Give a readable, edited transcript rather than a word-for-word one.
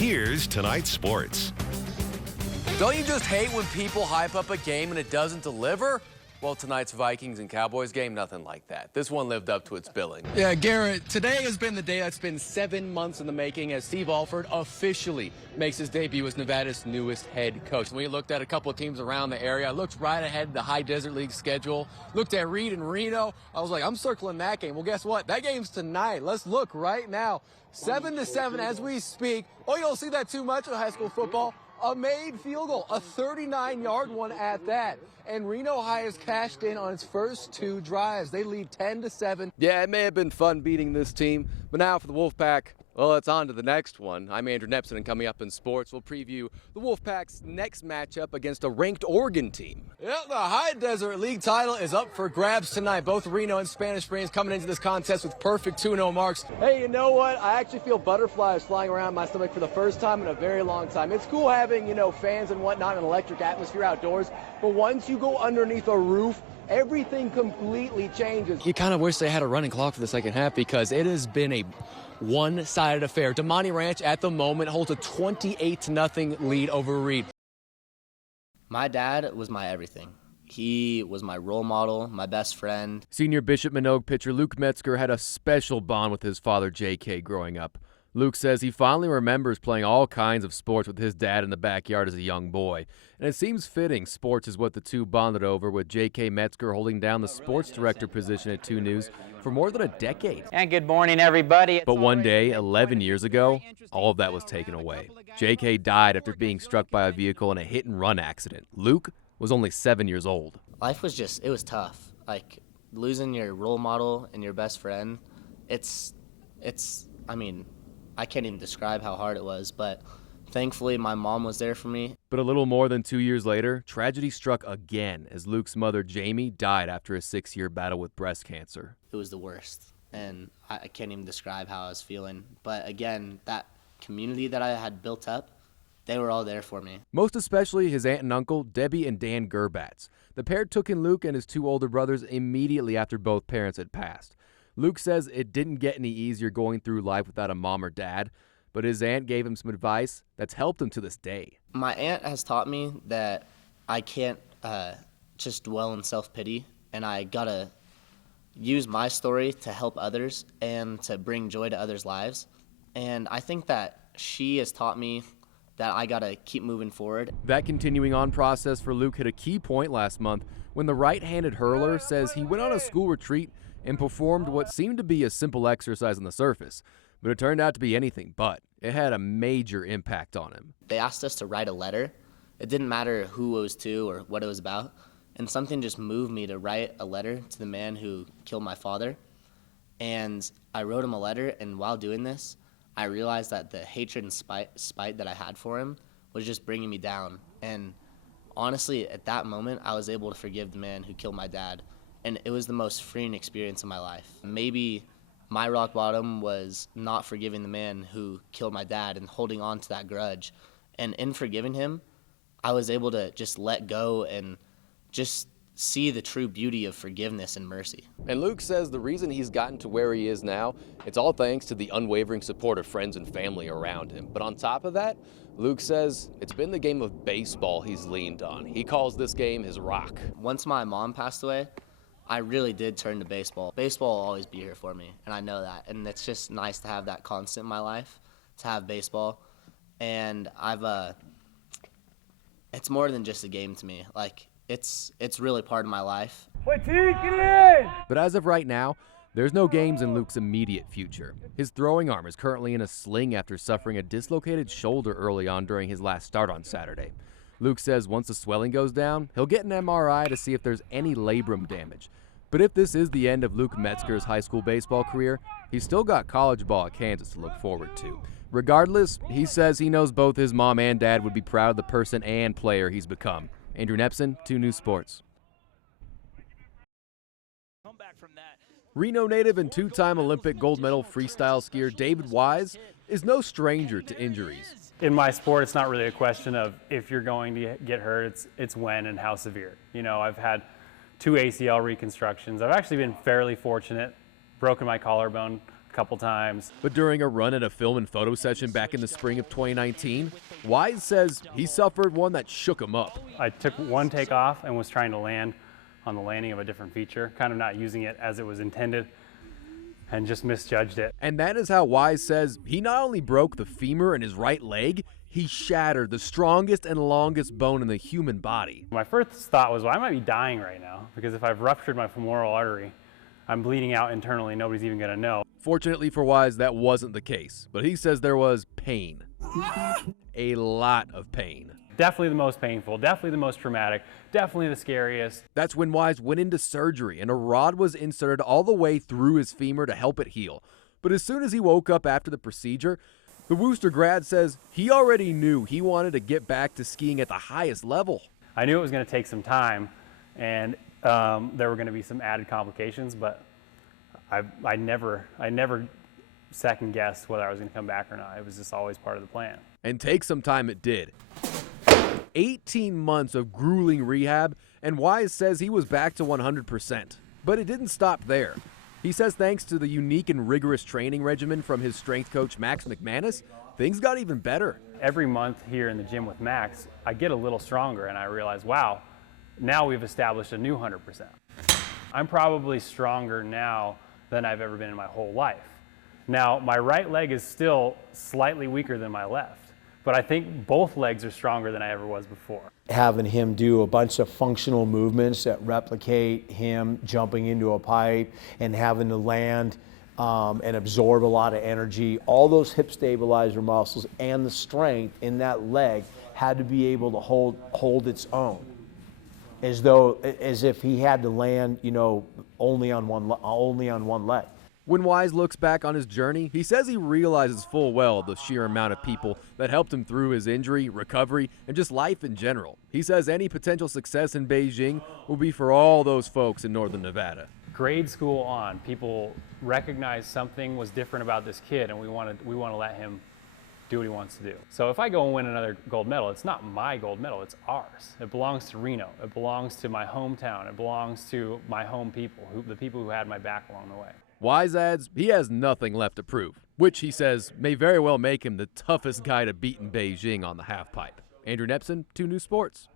Here's tonight's sports. Don't you just hate when people hype up a game and it doesn't deliver? Well, tonight's Vikings and Cowboys game, nothing like that. This one lived up to its billing. Yeah, Garrett, today has been the day that's been 7 months in the making as Steve Alford officially makes his debut as Nevada's newest head coach. We looked at a couple of teams around the area. I looked right ahead of the High Desert League schedule. Looked at Reed and Reno. I was like, I'm circling that game. Well, guess what? That game's tonight. Let's look right now. 7-7 as we speak. Oh, you don't see that too much in high school football. A made field goal, a 39-yard one at that. And Reno High has cashed in on its first 2 drives. They lead 10-7. Yeah, it may have been fun beating this team, but now for the Wolfpack, well, it's on to the next one. I'm Andrew Nepsund, and coming up in sports, we'll preview the Wolfpack's next matchup against a ranked Oregon team. Yeah, the High Desert League title is up for grabs tonight. Both Reno and Spanish Springs coming into this contest with perfect 2-0 marks. Hey, you know what? I actually feel butterflies flying around my stomach for the first time in a very long time. It's cool having, fans and whatnot, an electric atmosphere outdoors, but once you go underneath a roof, everything completely changes. You kind of wish they had a running clock for the second half because it has been a one-sided affair. Damani Ranch at the moment holds a 28-0 lead over Reed. My dad was my everything. He was my role model, my best friend. Senior Bishop Minogue pitcher Luke Metzker had a special bond with his father, J.K., growing up. Luke says he fondly remembers playing all kinds of sports with his dad in the backyard as a young boy. And it seems fitting sports is what the two bonded over, with J.K. Metzger holding down the sports director position at 2 News for more than a decade. And good morning, everybody. But one day, 11 years ago, all of that was taken away. J.K. died after being struck by a vehicle in a hit-and-run accident. Luke was only 7 years old. Life was it was tough. Like, losing your role model and your best friend, I can't even describe how hard it was, but thankfully my mom was there for me. But a little more than 2 years later, tragedy struck again as Luke's mother, Jamie, died after a 6-year battle with breast cancer. It was the worst, and I can't even describe how I was feeling. But again, that community that I had built up, they were all there for me. Most especially his aunt and uncle, Debbie and Dan Gerbatz. The pair took in Luke and his 2 older brothers immediately after both parents had passed. Luke says it didn't get any easier going through life without a mom or dad, but his aunt gave him some advice that's helped him to this day. My aunt has taught me that I can't just dwell in self-pity, and I gotta use my story to help others and to bring joy to others' lives. And I think that she has taught me that I gotta keep moving forward. That continuing on process for Luke hit a key point last month when the right-handed hurler says he went on a school retreat and performed what seemed to be a simple exercise on the surface, but it turned out to be anything but. It had a major impact on him. They asked us to write a letter. It didn't matter who it was to or what it was about, and something just moved me to write a letter to the man who killed my father. And I wrote him a letter, and while doing this, I realized that the hatred and spite that I had for him was just bringing me down. And honestly, at that moment, I was able to forgive the man who killed my dad. And it was the most freeing experience of my life. Maybe my rock bottom was not forgiving the man who killed my dad and holding on to that grudge. And in forgiving him, I was able to just let go and just see the true beauty of forgiveness and mercy. And Luke says the reason he's gotten to where he is now, it's all thanks to the unwavering support of friends and family around him. But on top of that, Luke says it's been the game of baseball he's leaned on. He calls this game his rock. Once my mom passed away, I really did turn to baseball. Baseball will always be here for me, and I know that. And it's just nice to have that constant in my life, to have baseball. And it's more than just a game to me. Like, it's really part of my life. But as of right now, there's no games in Luke's immediate future. His throwing arm is currently in a sling after suffering a dislocated shoulder early on during his last start on Saturday. Luke says once the swelling goes down, he'll get an MRI to see if there's any labrum damage. But if this is the end of Luke Metzger's high school baseball career, he's still got college ball at Kansas to look forward to. Regardless, he says he knows both his mom and dad would be proud of the person and player he's become. Andrew Nepsund, 2 News Sports. Reno native and 2-time Olympic gold medal freestyle skier David Wise is no stranger to injuries. In my sport, it's not really a question of if you're going to get hurt, it's when and how severe. I've had 2 ACL reconstructions. I've actually been fairly fortunate, broken my collarbone a couple times. But during a run at a film and photo session back in the spring of 2019, Wise says he suffered one that shook him up. I took one take off and was trying to land on the landing of a different feature, kind of not using it as it was intended, and just misjudged it. And that is how Wise says he not only broke the femur in his right leg, he shattered the strongest and longest bone in the human body. My first thought was, well, I might be dying right now, because if I've ruptured my femoral artery, I'm bleeding out internally, nobody's even gonna know. Fortunately for Wise, that wasn't the case, but he says there was pain. A lot of pain. Definitely the most painful, definitely the most traumatic, definitely the scariest. That's when Wise went into surgery and a rod was inserted all the way through his femur to help it heal. But as soon as he woke up after the procedure, the Worcester grad says he already knew he wanted to get back to skiing at the highest level. I knew it was going to take some time, and there were going to be some added complications, but I never second guessed whether I was going to come back or not. It was just always part of the plan. And take some time it did. 18 months of grueling rehab, and Wise says he was back to 100%. But it didn't stop there. He says thanks to the unique and rigorous training regimen from his strength coach, Max McManus, things got even better. Every month here in the gym with Max, I get a little stronger, and I realize, wow, now we've established a new 100%. I'm probably stronger now than I've ever been in my whole life. Now, my right leg is still slightly weaker than my left, but I think both legs are stronger than I ever was before. Having him do a bunch of functional movements that replicate him jumping into a pipe and having to land and absorb a lot of energy, all those hip stabilizer muscles and the strength in that leg had to be able to hold its own, as if he had to land, only on one leg. When Wise looks back on his journey, he says he realizes full well the sheer amount of people that helped him through his injury, recovery, and just life in general. He says any potential success in Beijing will be for all those folks in Northern Nevada. Grade school on, people recognize something was different about this kid, and we want to let him do what he wants to do. So if I go and win another gold medal, it's not my gold medal, it's ours. It belongs to Reno. It belongs to my hometown. It belongs to my home people, the people who had my back along the way. Wise adds he has nothing left to prove, which he says may very well make him the toughest guy to beat in Beijing on the halfpipe. Andrew Nepsund, 2 News Sports.